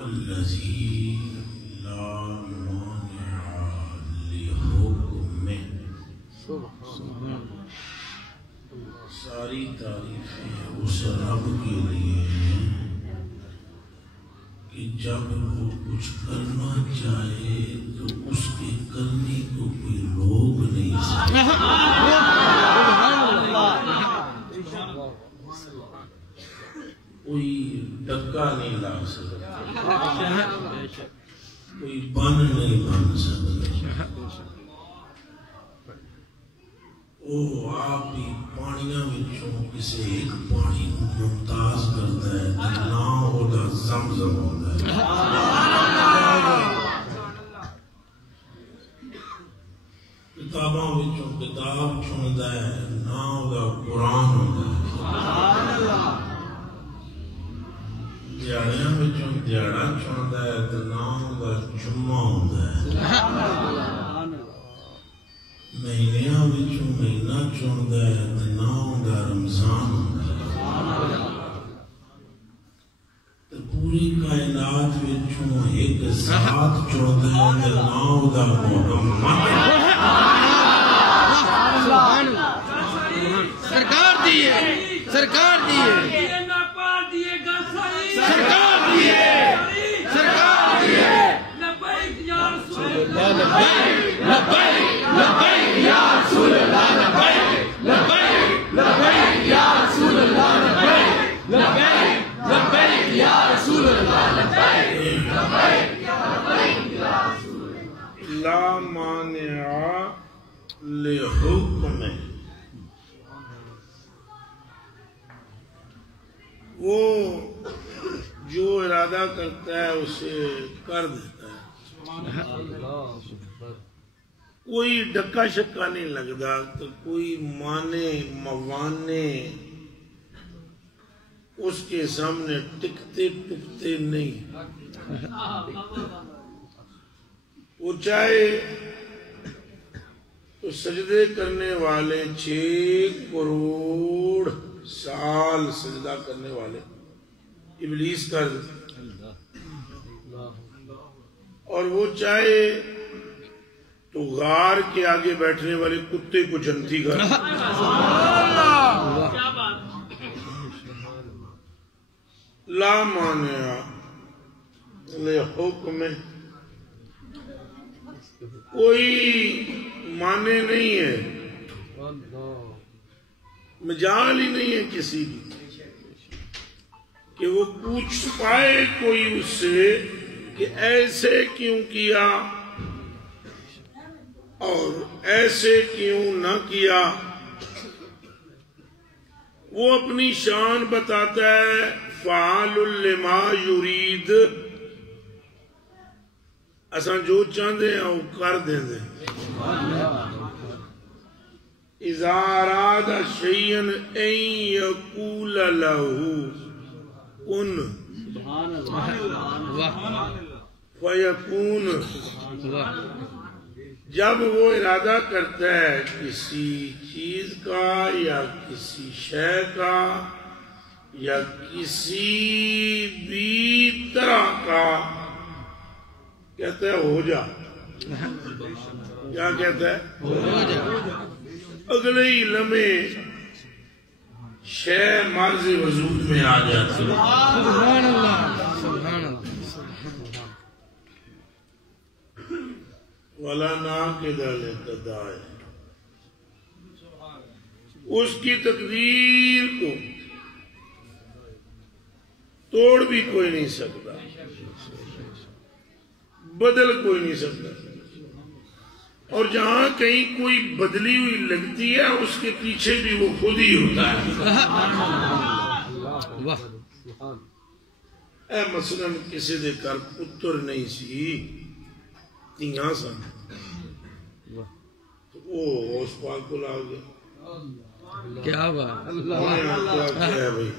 الذي لا مانع لحكمه. ساری تعریفیں اس رب کے لیے ہیں کہ جب وہ کچھ کرنا چاہے تو اس کے کرنے کو کوئی روک نہیں سکتا. کوئی ڈکا نہیں لا سکتا، کوئی بن نہیں بن سکتا. وہ آپ ہی پانیاں وچوں کسی ایک پانی کو ممتاز کرتا ہے تو نہ ہوتا زمزم ہوتا ہے. کتاباں وچوں کتاب چنتا ہے نہ ہوتا قرآن ہوتا ہے. دیہڑیاں وچوں دیہڑا چنتا ہے تو نہ ہوتا جمعہ ہوتا ہے. مہینیاں وچوں مہینہ چنتا ہے تو نہ ہوتا رمضان ہوتا ہے. تو پوری کائنات وچوں ایک ذات چنتا ہے تو نہ ہوتا محمد. سرکار دیئے سرکار دیئے سرکار دیئے سرکار دیئے. لبیک یا رسول اللہ لبیک لبیک یا رسول اللہ لبیک لبیک لبیک یا رسول اللہ لبیک لبیک لبیک یا رسول اللہ لبیک لبیک لبیک یا رسول اللہ. لا مانع لحکمہ. وہ جو ارادہ کرتا ہے اسے کر دیتا ہے. کوئی ڈکا شکا نہیں لگتا تو کوئی مانے موانے اس کے سامنے ٹکتے ٹکتے نہیں. وہ چاہے تو سجدے کرنے والے 6 کروڑ سال سجدہ کرنے والے ابلیس کر دے، اور وہ چاہے تو غار کے آگے بیٹھنے والے کتے کو جنتی کر دے. لا مانع لحکمہ. کوئی مانے نہیں ہے، مجال ہی نہیں ہے کسی کی کہ وہ پوچھ پائے کوئی اس سے کہ ایسے کیوں کیا اور ایسے کیوں نہ کیا. وہ اپنی شان بتاتا ہے فعال لما یرید، اساں جو چاہتے ہیں وہ کر دیں دے. اذا اراد شیئا ان یقول له کن فیکون. جب وہ ارادہ کرتا ہے کسی چیز کا یا کسی شے کا یا کسی بھی طرح کا، کہتا ہے ہو جا. کیا کہتا ہے؟ ہو جا. اگلے ہی لمحے شے مرض وجود میں آ جاتی ہے. سبحان اللہ سبحان اللہ. وَلَا نَاقِدَ لِقَضَائِهِ، اس کی تقدیر کو توڑ بھی کوئی نہیں سکتا، بدل کوئی نہیں سکتا. اور جہاں کہیں کوئی بدلی ہوئی لگتی ہے اس کے پیچھے بھی وہ خود ہی ہوتا ہے. اے مثلا کسی دے گھر پتر نہیں سی، تیاں سن، وہ اس پاک کو لا گیا. کیا بات ہے بھائی،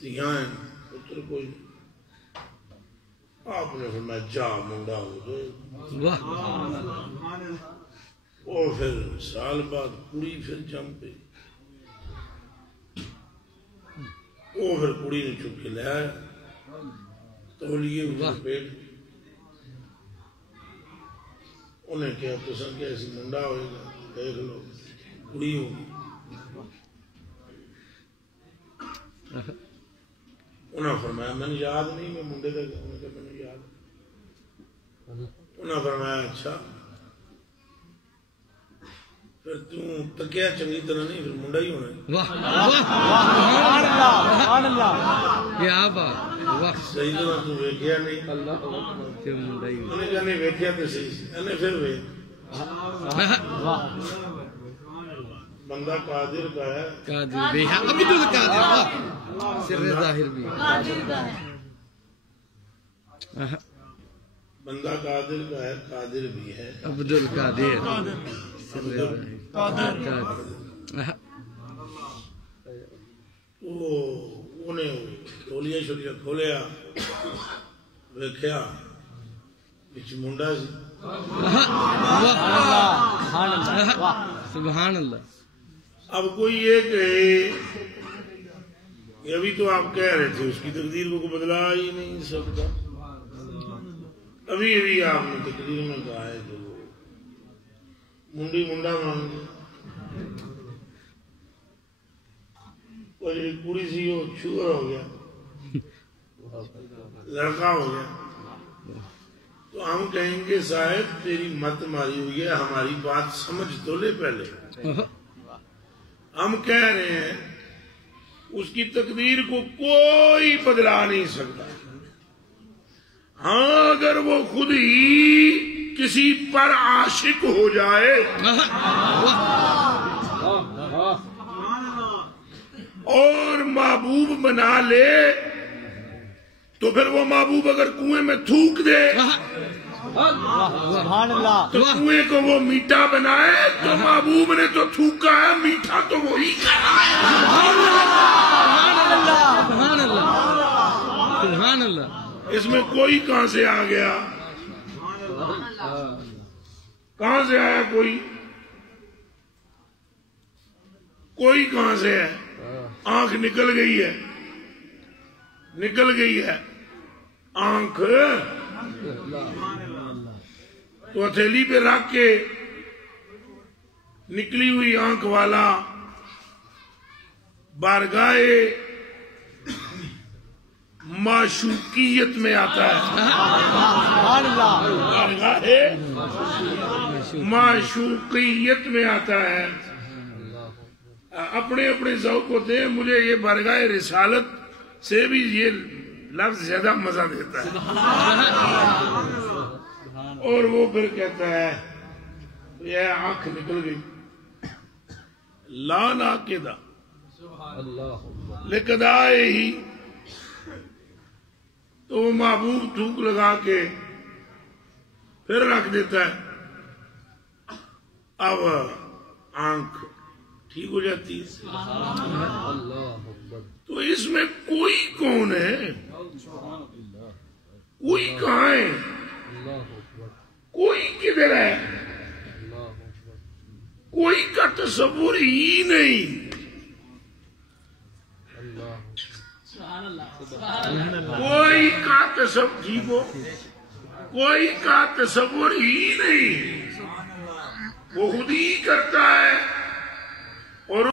تیاں ہیں پتر کوئی نہیں. آپ نے فرمایا جا منڈا ہو جائے. اور پھر سال بعد کڑی پھر جم پہ، وہ پھر کڑی نے چک کے لے آیا تولیے پیٹ. انہیں کیا تو سن کے ایسی منڈا ہوئے گا، دیکھ لو کڑی ہوگی. انہوں نے فرمایا میں نے یاد نہیں، میں منڈے کا گیا. انہوں نے کہا میں نے یاد. انہوں نے فرمایا اچھا پھر تم تکیا چنگی طرح نہیں، پھر منڈا ہی ہونا ہے. کیا بات. صحیح طرح تو ویکھیا نہیں. انہوں نے کہا نہیں ویکھیا تو صحیح سی. انہیں پھر ویکھ بندہ قادر کا ہے، قادر بھی ہے، عبد القادر سر ظاہر بھی. بندہ قادر کا ہے، قادر بھی ہے، عبد القادر سر ظاہر. انہیں تولیہ شولیہ کھولیا، ویکھیا بچ منڈا سی. سبحان اللہ. اب کوئی یہ کہے کہ ابھی تو آپ کہہ رہے تھے اس کی تقدیر کو بدلا ہی نہیں سکتا. ابھی آپ نے تقدیر میں کہا ہے کہ وہ منڈی منڈا مانگ گیا. اور جو پوری سی وہ شوگر ہو گیا، لڑکا ہو گیا. تو ہم کہیں گے صاحب تیری مت ماری ہوئی ہے، ہماری بات سمجھ تو لے پہلے. ہم کہہ رہے ہیں اس کی تقدیر کو کوئی بدلا نہیں سکتا. ہاں اگر وہ خود ہی کسی پر عاشق ہو جائے اور محبوب بنا لے تو پھر وہ محبوب اگر کنویں میں تھوک دے تو کنویں کو وہ میٹھا بنائے تو محبوب نے تو تھوکا ہے، میٹھا تو وہی کر رہا ہے. سبحان اللہ. اس میں کوئی کہاں سے آ گیا، کہاں سے آیا کوئی کہاں سے ہے. آنکھ نکل گئی ہے آنکھ تو ہتھیلی پہ رکھ کے نکلی ہوئی آنکھ والا بارگاہ معشوقیت میں آتا ہے. بارگاہ معشوقیت میں آتا ہے. اپنے اپنے ذوق ہوتے ہیں. مجھے یہ بارگاہ رسالت سے بھی یہ لفظ زیادہ مزہ دیتا ہے. اور وہ پھر کہتا ہے یہ آنکھ نکل گئی. لا ناقدہ لقضائہ تو وہ محبوب تھوک لگا کے پھر رکھ دیتا ہے، اب آنکھ ٹھیک ہو جاتی ہے۔ تو اس میں کوئی کون ہے؟ کوئی کہاں ہے؟ کوئی کدھر ہے؟ کوئی کا تصور ہی نہیں۔ کوئی کا تصور ٹھیک ہو، کوئی کا تصور ہی نہیں، وہ خود ہی کرتا ہے اور